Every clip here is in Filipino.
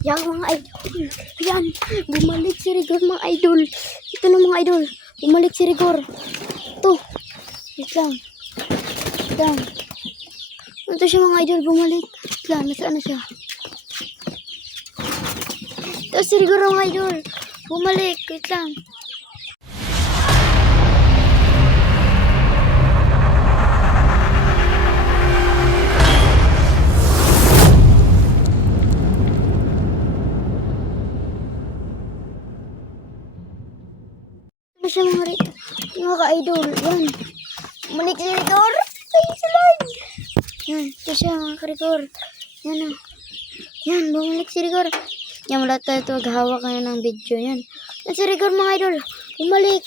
Yan mga idol. Yan. Bumalik si Rigor mga idol. Ito na mga idol. Bumalik si Rigor. Ito. Wait lang. Wait lang. Ito siya mga idol. Bumalik. Wait lang. Nasaan na siya? Ito si Rigor mga idol. Bumalik. Wait lang. Ano siya mga ka-idol? Yan. Bumalik si Rigor. Ay, salad. Yan. Ito siya mga ka-Rigor. Yan o. Yan. Bumalik si Rigor. Yan. Wala tayo ito. Maghahawak kayo ng video. Yan. Yan si Rigor mga idol. Bumalik.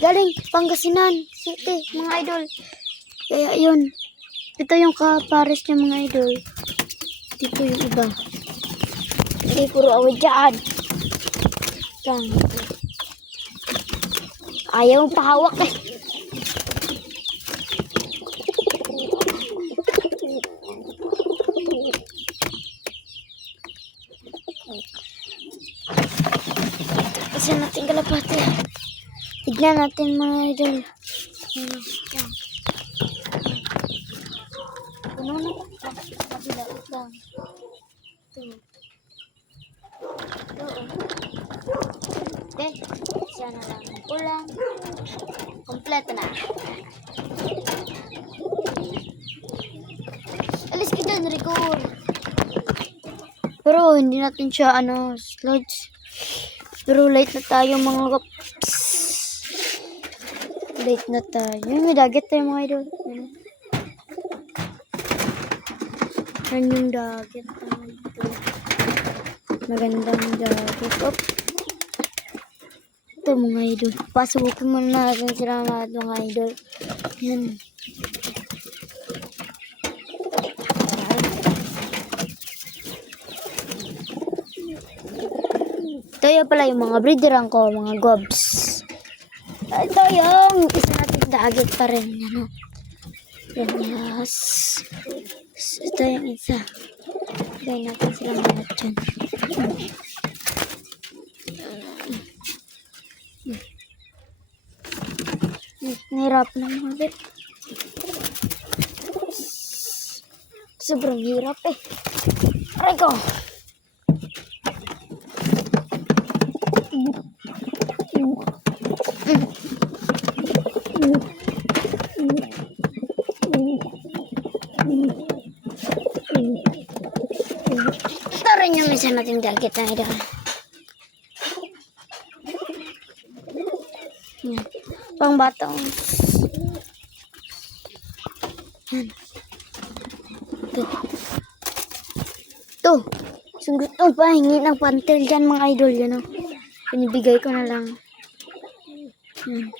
Galing Pangasinan City mga idol. Kaya yun. Ito yung kapares niya mga idol. Dito yung iba. Hindi puro awad dyan. Yan. Ayaw mong pahawak eh. Kasi natin kalapati. Tignan natin mga idol. Yan. Puno na ito. Kabila lang. Ito. Okay. Siya na lang. Ulang. Kompleto na. Alis ka dyan, Rigor. Pero hindi natin siya slides. Pero late na tayo mga kaps. Late na tayo. May dagat tayo mga idol. Yan yung dagat mga idol. Magandang dagat. Op. Ito mga idol. Pasukin muna natin sila mga idol. Yan. Ito yung pala yung mga breederan ko, mga gobs. Ito yung isa natin dagat pa rin. Yan o. Yan, yes. Ito yung isa. Gawin natin sila mga dyan. Nahirap na mga bit. Sobrang hirap eh. Aray ko. Ito rin yung isa natin dagat na ito. Yan. Pang batang. Yan. Ito. Sungguh to pahingi ng pantel dyan mga idol. Yan o. Pinibigay ko na lang. Yan.